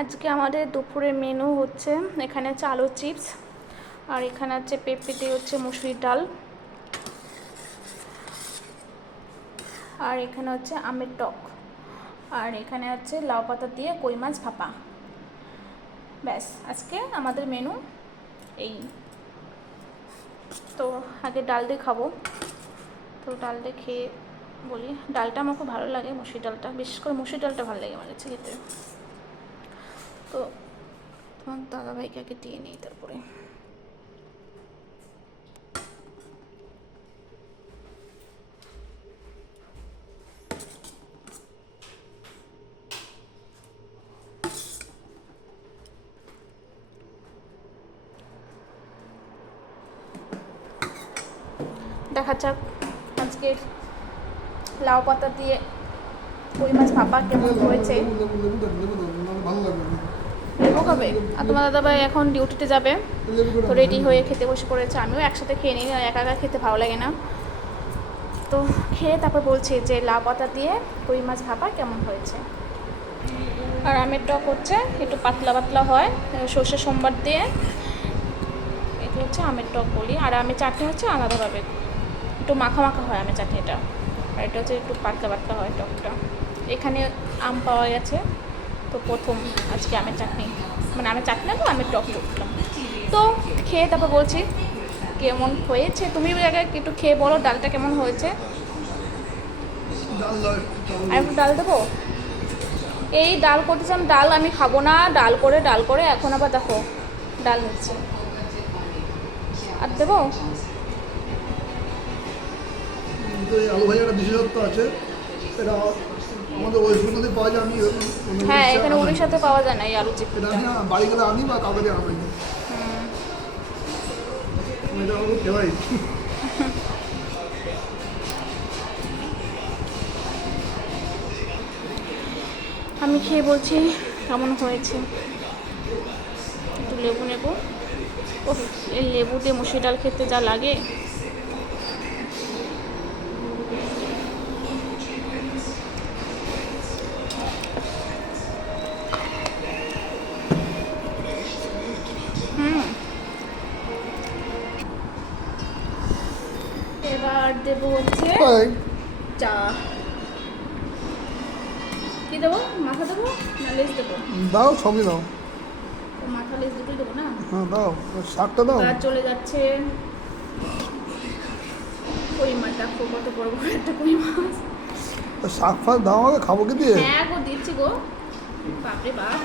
আজকে আমাদের দুপুরের মেনু হচ্ছে এখানে হচ্ছে আলু চিপস, আর এখানে হচ্ছে পেঁপে হচ্ছে মুসুরির ডাল, আর এখানে হচ্ছে আমের টক, আর এখানে হচ্ছে লাউ পাতা দিয়ে কই মাছ ভাপা। ব্যাস, আজকে আমাদের মেনু এই। তো আগে ডাল দিয়ে খাবো, তো ডাল দিয়ে খেয়ে বলি। ডালটা আমার খুব ভালো লাগে, মুসুরির ডালটা, বিশেষ করে মুসুরির ডালটা ভালো লাগে আমার কাছে খেতে। তো তোমার দাদাভাইকে আগে দিয়ে নিই, তারপরে দেখা যাক আজকের লাউ পাতা দিয়ে কই মাছ ভাপা কেমন হয়েছে। লেবু খাবে? আর তোমার দাদাভাই এখন ডিউটিতে যাবে, তো রেডি হয়ে খেতে বসে পড়েছে। আমিও একসাথে খেয়ে নিই, একা একা খেতে ভালো লাগে না। তো খেয়ে তারপর বলছি যে লাউ পাতা দিয়ে কই মাছ ভাপা কেমন হয়েছে। আর আমের টক হচ্ছে একটু পাতলা পাতলা হয়, সর্ষে সোমবার দিয়ে, এটা হচ্ছে আমের টক বলি। আর আমের চাটনি হচ্ছে আলাদাভাবে, একটু মাখা মাখা হয় আমের চাটনিটা, আর এটা হচ্ছে একটু পাতলা পাতলা হয় টকটা। এখানে আম পাওয়া গেছে, তো প্রথম আজকে আমের চাটনি, মানে আমের চাটনি না তো আমের টক করলাম। তো খেয়ে তারপর বলছি কেমন হয়েছে। তুমি আগে একটু খেয়ে বলো ডালটা কেমন হয়েছে। আর একটু ডাল দেবো? এই ডাল করতেছিলাম, ডাল আমি খাবো না, ডাল করে এখন আবার দেখো ডাল হচ্ছে। আর দেবো? আলু ভাজাটা বিশেষত্ব আছে, এটা আমাদের ওয়েস্ট বেঙ্গলে পাওয়া যায়। আমি হ্যাঁ, এখানে উড়িষ্যাতে পাওয়া যায় না এই আলু চিপসটা। বাড়ি গেলে আনি বা কাউকে দিয়ে আনাই, এটা আমার ফেভারিট। আমি খেয়ে বলছি কেমন হয়েছে। একটু লেবু নেব। ও, এই লেবু দিয়ে মুসুরি ডাল খেতে যা লাগে। এবার দেবো হচ্ছে চা। কি দেবো? মাথা দেবো না লেজ দেবো? দাও, সবই দাও। মাথা লেজ দুটোই দেবো না? হ্যাঁ দাও, শাকটা দাও। আর চলে যাচ্ছে কই মাছ, দেখো কত বড় বড় একটা কই মাছ। শাক ফাক দাও আমাকে, খাবো কি দিয়ে? হ্যাঁ গো, দিচ্ছি গো। বাপরে বাপ।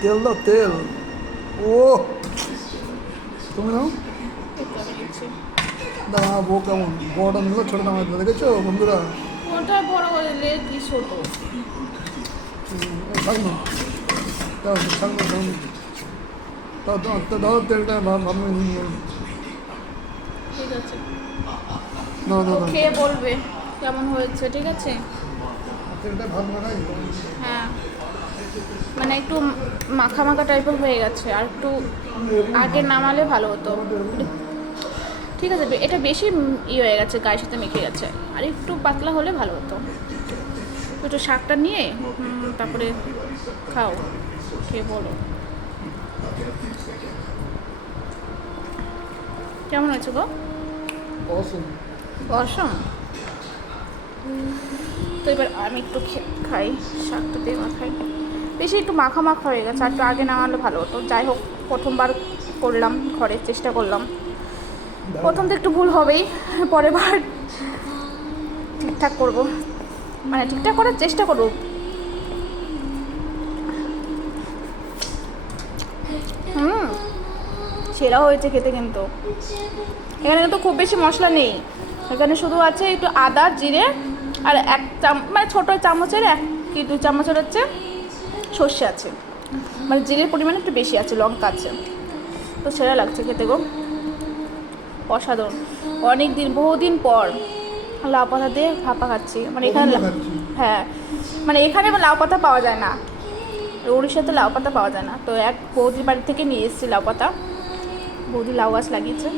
তেল দাও, তেল। ও তুমি নাও, একটু আমি দিচ্ছি। দাও। বউ কেমন, বড়টা নিল ছোটটা মাছ দেখেছো বন্ধুরা? ওটা বড় হলে কি ছোট? শাক নাও, দাও শাক নাও, দাও দাও দাও তেলটা ভাববে। ঠিক আছে, দাও দাও দাও খেয়ে বলবে কেমন হয়েছে, ঠিক আছে? তেলটা ভাত মাখাই। হ্যাঁ, মানে একটু মাখা মাখা টাইপের হয়ে গেছে, আর একটু আগে নামালে ভালো হতো। ঠিক আছে, এটা বেশি হয়ে গেছে, গায়ের সাথে মেখে গেছে, আর একটু পাতলা হলে ভালো হতো। একটু শাকটা নিয়ে তারপরে খাও, খেয়ে বলো কেমন হয়েছে গো। অসম। তো এবার আমি একটু খাই, শাকটা দিয়ে মাখাই। বেশি একটু মাখা মাখা হয়ে গেছে, আর একটু আগে নামালে ভালো হতো। যাই হোক, প্রথমবার করলাম ঘরে, চেষ্টা করলাম। প্রথম তো একটু ভুল হবেই, পরের বার ঠিকঠাক করবো, মানে ঠিকঠাক করার চেষ্টা করবো। সেরা হয়েছে খেতে। কিন্তু এখানে কিন্তু খুব বেশি মশলা নেই, এখানে শুধু আছে একটু আদা জিরে, আর মানে ছোটো চামচের 1 কি 2 চামচের হচ্ছে সর্ষে আছে, মানে জিরের পরিমাণ একটু বেশি আছে, লঙ্কা আছে। তো সেরা লাগছে খেতে গো, অসাধারণ। অনেক দিন, বহুদিন পর লাউ পাতা দিয়ে ভাপা খাচ্ছি। মানে এখানে হ্যাঁ, মানে এখানে লাউ পাতা পাওয়া যায় না, উড়িষ্যাতে লাউ পাতা পাওয়া যায় না। তো এক বৌদির বাড়ি থেকে নিয়ে এসেছি লাউ পাতা, বৌদি লাউ গাছ লাগিয়েছে।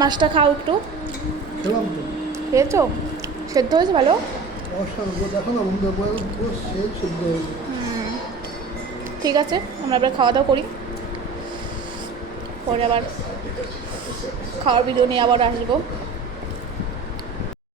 মাছটা খাও একটু। খেলাম তো। খেয়েছো? সেদ্ধ হয়েছে ভালো? অসাধারণ দেখো না বন্ধু, একবার পুরো সেল সিদ্ধ হয়ে গেছে। ঠিক আছে, আমরা এবার খাওয়া দাওয়া করি, পরে আবার খাওয়ার ভিডিও নিয়ে আবার আসবো।